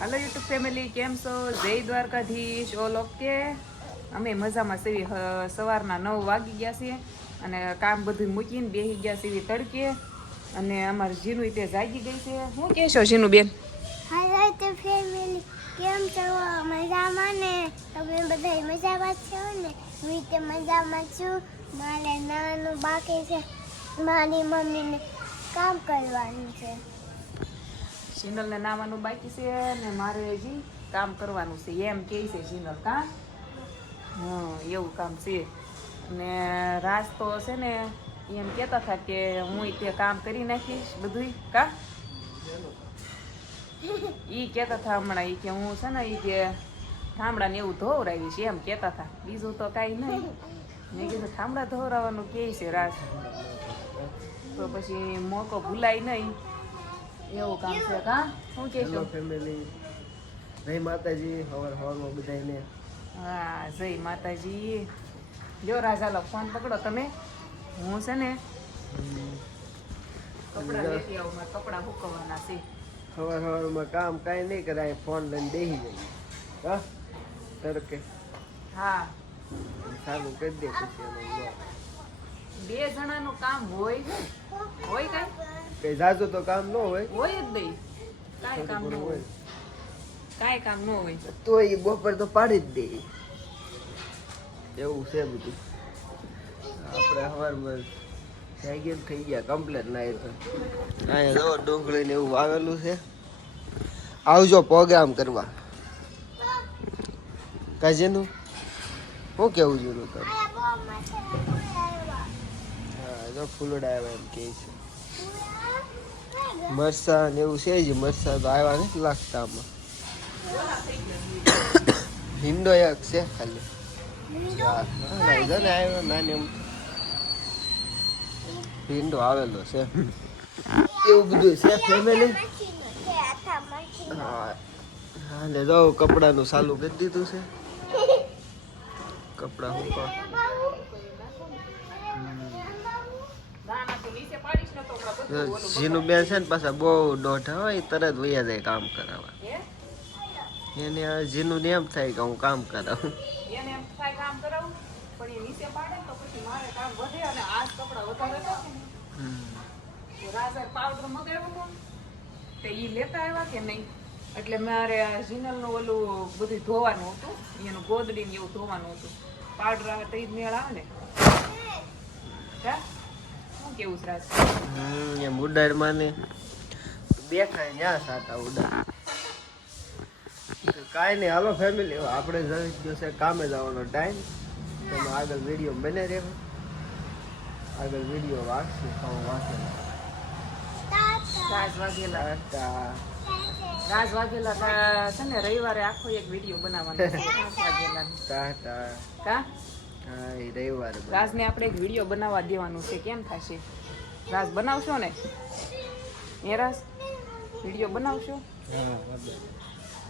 હાલો YouTube family કેમ છો? જય દ્વારકાધીશ. ઓલ ઓકે અમે મજામાં સેવી સવારના નવ વાગી ગયા છીએ અને કામ બધું મૂકીને બેસી ગયા છીએ તડકે. અને અમારું જીનું તે જાગી ગઈ છે. શું કહેશો જીનું બેન? હાલો તો ફેમિલી કેમ છો? મજામાં ને? તમે બધા મજામાં છો ને? હું તે મજામાં છું. મારે નાનું બાકી છે. મારી મમ્મીને કામ કરવાનું છે. જીનલને નાવાનું બાકી છે ને મારે હજી કામ કરવાનું છે. એમ કહે છે જીનલ કા? હા, એવું કામ છે. ને રાસ તો છે ને, એમ કહેતા હતા કે હું તે કામ કરી નાખીશ બધુંય, કા? ઈ કહેતા હતા હમણાં ઈ કે હું છે ને ઈ કે ઠામડા ને એવું ધોવરાવીશ એમ કહેતા હતા. બીજું તો કાંઈ નહીં. મેં કીધું, ઠામડા ધોવરાવાનું કે છે રાસ તો પછી મોકો ભૂલાય નહીં. એવું કામ છે કા? શું હેલો કહેશો ફેમિલી જય માતાજી. હવાર હવારમાં બધાને હા જય માતાજી. જો રાજાલો ફોન પકડો તમે. હું છે ને કપડા લેતી આવું મારે કપડા હુકવવાના છે. હવાર હવારમાં કામ કાંઈ નહીં કરાય ફોન લઈને બેસી જાય હા? તડકે. હા. સારું કરી દે પછી. બે જણાનું કામ હોય. હોય કાંઈ? કઈ જાજુ તો કામ ન હોય. હોય જ નહીં. કાંઈ કામ ન હોય. કાંઈ કામ ન હોય. તો એ બપોર તો પાડી જ દે. એવું છે બધું. આપણે હવારમાં ને થઈ ગયા કમ્પ્લેટ ના અહીંયા જો ડુંગળી ને એવું વાવેલું છે. આવજો પ્રોગ્રામ કરવા. કાજેનું શું કેવું જોયું તમે જો ફૂલડા આવ્યા એમ કે છે. મરસા ને એવું છે જ, મરસા તો આવ્યા નથી લાગતા આમાં હિન્દો એક છે ખાલી. આવ્યો નાની એમ. હિન્ડો આવેલો છે. એવું બધું છે ફેમિલી હા હા કપડાનું ચાલુ કરી દીધું છે. કપડા ના ના તો નીચે પાડીશ ને તો હમણાં બધું ઓલું જીનું બેન છે ને પાછા બહુ દોઢ હોય તરત વૈયા જાય કામ કરાવવા. એને જીનું ને એમ થાય કે હું કામ કરાવું. એને એમ થાય કામ કરાવું પણ એ નીચે પાડે તો પછી મારે કામ વધે અને આ જ વધારે તો છે. ને હમ. રાજા પાવડર મગાવ્યો હતો તે ઈ લેતા આવ્યા કે નહીં? એટલે મારે આ જીનલનું ઓલું બધું ધોવાનું હતું એનું ગોદડી ને એવું ધોવાનું હતું. પાવડર આવે તો એ જ મેળ આવે ને. હા? કેવું હમ, એમ ઉડાડમાં ને. બેઠા ત્યાં સાતા ઉડાડ. કાંઈ નહીં હાલો ફેમિલી આપણે જઈ કામે જવાનો ટાઈમ તમે આગળ વીડિયો બને રહે આગળ વીડિયો વાંચશે તો વાંચે રાજ વાઘેલા. છે ને રવિવારે આખો એક વીડિયો બનાવવાનો રાજ. કા? હા એ રવિવારે. રાજને આપણે એક વીડિયો બનાવવા દેવાનું છે. કેમ થશે? રાજ બનાવશો ને? એ રાજ વીડિયો બનાવશો?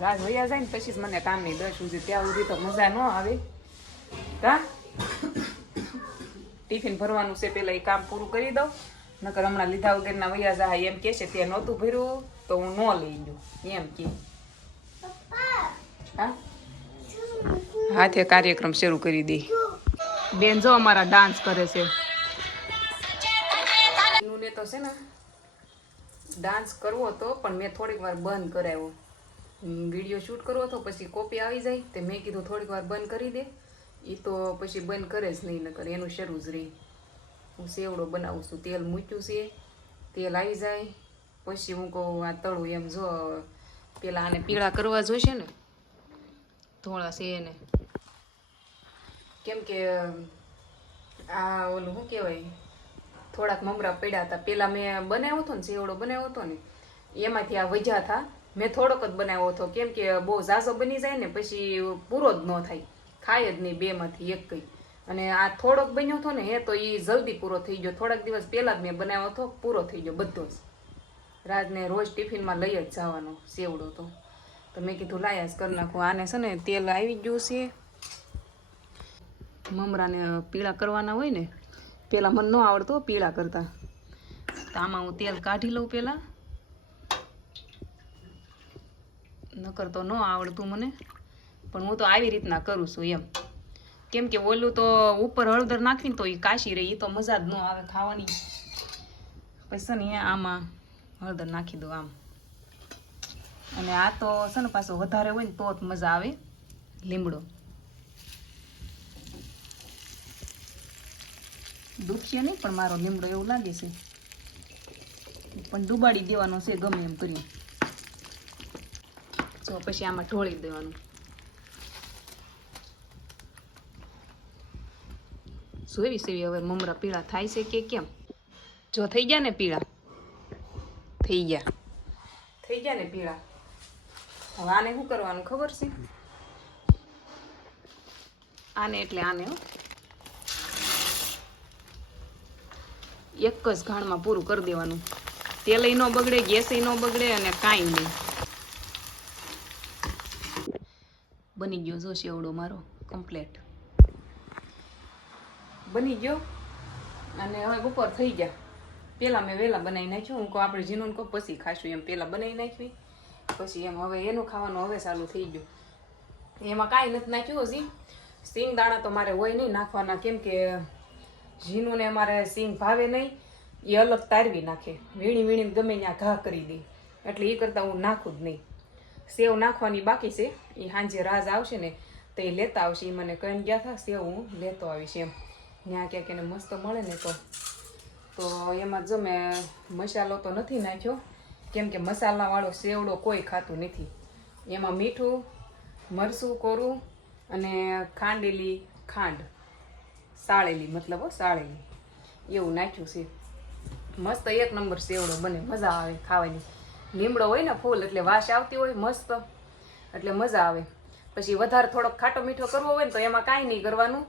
રાજ વૈયા જાય ને પછી જ મને કામ નહીં. દસ સુધી ત્યાં સુધી તો મજા ન આવે. કા? ટિફિન ભરવાનું છે પેલા એ કામ પૂરું કરી દઉં. નકર હમણાં લીધા વગરના વૈયા જાય એમ કે છે તે નહોતું ભર્યું તો હું ન લઈ લઉં એમ કે. હા? હાથે કાર્યક્રમ શરૂ કરી દે. બેન જો અમારા ડાન્સ કરે છે. ને તો છે ને ડાન્સ કરવો હતો, પણ મેં થોડીક વાર બંધ કરાવ્યો. વીડિયો શૂટ કરવો હતો, પછી કોપી આવી જાય, તે મેં કીધું થોડીક વાર બંધ કરી દે. એ તો પછી બંધ કરે જ નહીં, નકર એનું શરૂ જ રહી. હું સેવડો બનાવું છું, તેલ મૂક્યું છે, તેલ આવી જાય, પછી હું કહું, આ તળું એમ જો, પેલા આને પીળા કરવા જોઈશે ને, ધોળા છે એને. કેમ કે આ ઓલું શું કહેવાય, થોડાક મમરા પડ્યા હતા. પહેલાં મેં બનાવ્યો હતો ને સેવડો બનાવ્યો હતો ને, એમાંથી આ વજ્યા હતા મેં થોડોક જ બનાવ્યો હતો. કેમ કે બહુ ઝાઝો બની જાય ને, પછી પૂરો જ ન થાય. ખાય જ નહીં બેમાંથી એક કંઈ. અને આ થોડોક બન્યો હતો ને એ તો એ જલ્દી પૂરો થઈ ગયો. થોડાક દિવસ પહેલાં જ મેં બનાવ્યો હતો, પૂરો થઈ ગયો બધો જ. રાજને રોજ ટિફિનમાં લઈ જ જવાનો સેવડો તો. તો મેં કીધું, લાયા જ કરી નાખું. આને છે ને, તેલ આવી ગયું છે. મમરાને પીળા કરવાના હોય ને પહેલાં મને ન આવડતો પીળા કરતા. તો આમાં હું તેલ કાઢી લઉં પહેલાં નકર તો ન આવડતું મને, પણ હું તો આવી રીતના કરું છું એમ. કેમ કે ઓલું તો ઉપર હળદર નાખીને તો એ કાશી રહી, એ તો મજા જ ન આવે ખાવાની. છે ને આમાં હળદર નાખી દઉં આમ. અને આ તો છે ને પાછો વધારે હોય ને તો જ મજા આવે લીમડો. દુખીએ નહીં, પણ મારો લીમડો એવું લાગે છે. પણ ડુબાડી દેવાનો છે ગમે એમ કરીને. તો પછી આમાં ઢોળી દેવાનું. જોઈ સેવી હવે મમરા પીળા થાય છે કે કેમ? જો થઈ ગયા ને પીળા? થઈ ગયા. થઈ ગયા ને પીળા? હવે આને શું કરવાનું ખબર છે? આને એટલે આને એક જ ઘાણમાં પૂરું કરી દેવાનું. તેલય ન બગડે ગેસય ન બગડે અને કાંઈ નહીં. બની ગયો જો શેવડો મારો કમ્પ્લેટ બની ગયો અને હવે બપોર થઈ ગયા. પહેલાં મેં વહેલા બનાવી નાખ્યું. હું કહું આપણે જીનું કહું પછી ખાશું. એમ પહેલાં બનાવી નાખવી. પછી એમ હવે એનું ખાવાનું હવે ચાલુ થઈ ગયું. એમાં કાંઈ નથી નાખ્યું હજી. સિંગ દાણા તો મારે હોય નહીં નાખવાના. કેમ કે ઝીનુંને અમારે સિંગ ભાવે નહીં, એ અલગ તારવી નાખે. વીણી વીણીને ગમે ત્યાં ઘા કરી દે. એટલે એ કરતાં હું નાખું જ નહીં. સેવ નાખવાની બાકી છે. એ સાંજે રાજ આવશે ને, તો એ લેતા આવશે. એ મને કહીને ગયા હતા સેવ, હું લેતો આવીશ એમ. ત્યાં ક્યાંક એને મસ્ત મળે ને તો. તો એમાં જો મેં મસાલો તો નથી નાખ્યો. કેમ કે મસાલાવાળો સેવડો કોઈ ખાતું નથી. એમાં મીઠું મરસું કોરું અને ખાંડેલી ખાંડ. સાળેલી, મતલબ સાળેલી. એવું નાખ્યું છે. મસ્ત એક નંબર સેવડો બને, મજા આવે ખાવાની. લીમડો હોય ને ફૂલ, એટલે વાસ આવતી હોય, મસ્ત. એટલે મજા આવે. પછી વધારે થોડોક ખાટો મીઠો કરવો હોય ને તો એમાં કાંઈ નહીં કરવાનું.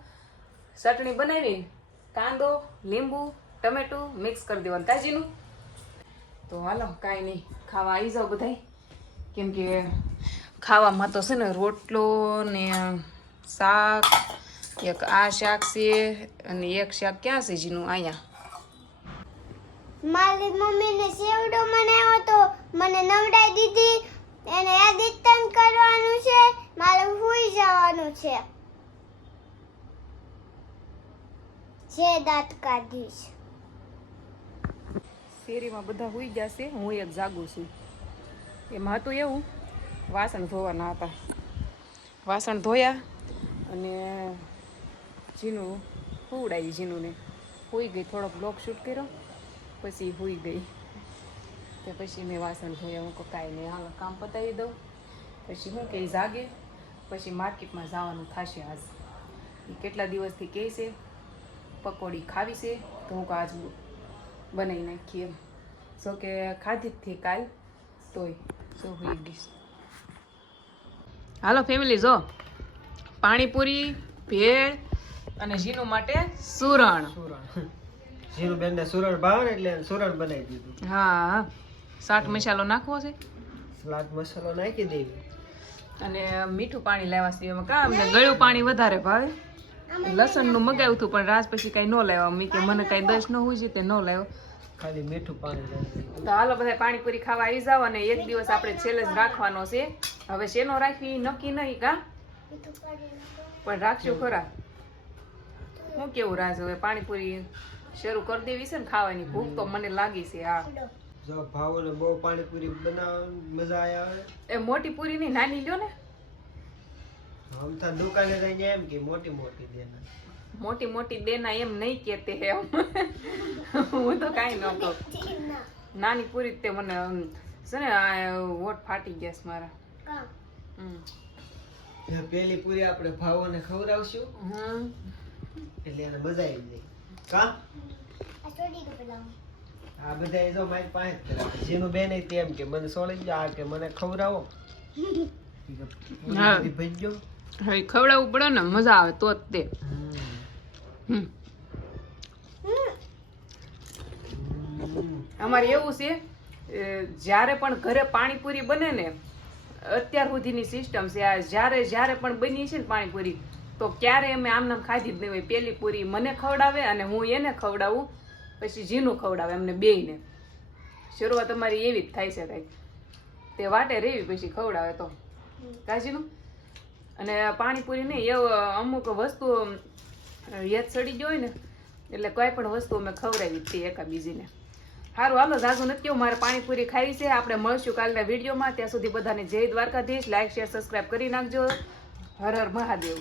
ચટણી બનાવી, કાંદો, લીંબુ, ટમેટું મિક્સ કરી દેવાનું. તાજીનું? તો હાલો, કાંઈ નહીં. ખાવા આવી જાઓ બધાય. કેમ કે ખાવામાં તો છે ને રોટલો ને શાક એક આ શાક છે અને એક શાક ક્યાં છે જીનું? અહીંયા. મારી મમ્મીને સેવડો બનાવ્યો તો મને નવડાઈ દીધી. એને એડિટન કરવાનું છે મારે સુઈ જવાનું છે. જે દાંત કાઢીશ. શેરીમાં બધા હોઈ જશે હું એક જાગું છું. એમાં હતું એવું વાસણ ધોવાના હતા. વાસણ ધોયા અને જીનું હુવડાવી જીનુંને. હોઈ ગઈ, થોડોક બ્લોક શૂટ કર્યો, પછી હોઈ ગઈ. તે પછી મેં વાસણ ધોયા, હું કાંઈ નહીં, હાલ, કામ પતાવી દઉં. પછી હું કહે જાગે, પછી માર્કેટમાં જવાનું થશે આજ. એ કેટલા દિવસથી કહે છે, પકોડી ખાવી છે, તો હું આજ બનાવી નાખીએ એમ. સો કે ખાધી જ થી કાલ, તોય સો હોઈ ગઈશ હાલો ફેમિલી જો. પાણીપુરી, ભેળ અને જીનુ માટે સુરણ. સુરણ જીરું બેન ને સુરણ ભાવે ને એટલે સુરણ બનાવી દીધું. હા સાટ મસાલો નાખવો છે? સલાદ મસાલો નાખી દેવી. અને મીઠું પાણી લેવા સિવાય એમાં કા અમને ગળ્યું પાણી વધારે ભાવે. લસણનું મગાવ્યું હતું પણ રાજ પછી કાંઈ ન લેવા. મી કે મને કાંઈ દસ ન હોય છે તે ન લેવો. ખાલી મીઠું પાણી તો હાલો બધા પાણીપુરી ખાવા આવી જાવ અને એક દિવસ આપણે છેલ્લે જ રાખવાનો છે. હવે શેનો રાખવી? નક્કી નહીં કા? પણ રાખશું ખરા. હું કેવું રાજ હવે પાણીપુરી શરૂ કરી દેવી છે ને ખાવાની ભૂખ તો મને લાગી છે હા. જો ભાવો ને બહુ પાણીપુરી બનાવવાની મજા આવે. એ મોટી પૂરી ની નાની લ્યો ને. આમ તો દુકાને જઈને એમ કે મોટી મોટી દેના. મોટી મોટી દેના એમ નહીં કેતે હે હું તો કાઈ ન કહું. નાની પૂરી તે મને છે ને આ વોટ ફાટી ગયા છે મારા. પેલી પૂરી આપણે ભાવો ને ખવડાવશું હમ. એટલે એને મજા આવી જાય કા? આ બધા જો મારી પાસે જ જેનું બેન હતી એમ કે મને સોળી ગયો આ કે મને ખવડાવો. ભાઈ ગયો. હવે ખવડાવવું પડે ને મજા આવે તો જ તે. અમારે એવું છે જ્યારે પણ ઘરે પાણીપુરી બને ને અત્યાર સુધીની સિસ્ટમ છે આ જ્યારે જ્યારે પણ બની છે ને પાણીપુરી તો ક્યારે અમે આમ નામ ખાધી જ નહીં હોય. પેલી પૂરી મને ખવડાવે અને હું એને ખવડાવું, પછી જીનું ખવડાવે, અમને બેયને. શરૂઆત અમારી એવી જ થાય છે કંઈક. તે વાટે રેવી, પછી ખવડાવે તો. કાજીનું અને પાણીપુરી નહીં એવું અમુક વસ્તુ યાદ સડી ગયો હોય ને, એટલે કોઈ પણ વસ્તુ અમે ખવડાવી જ છીએ બીજીને સારું હાલો જાજુ નથી કેવું, મારે પાણીપુરી ખાઈ છે. આપણે મળશું કાલના વિડીયોમાં. ત્યાં સુધી બધાને જય દ્વારકાધીશ. લાઈક શેર સબસ્ક્રાઈબ કરી નાખજો. હર હર મહાદેવ.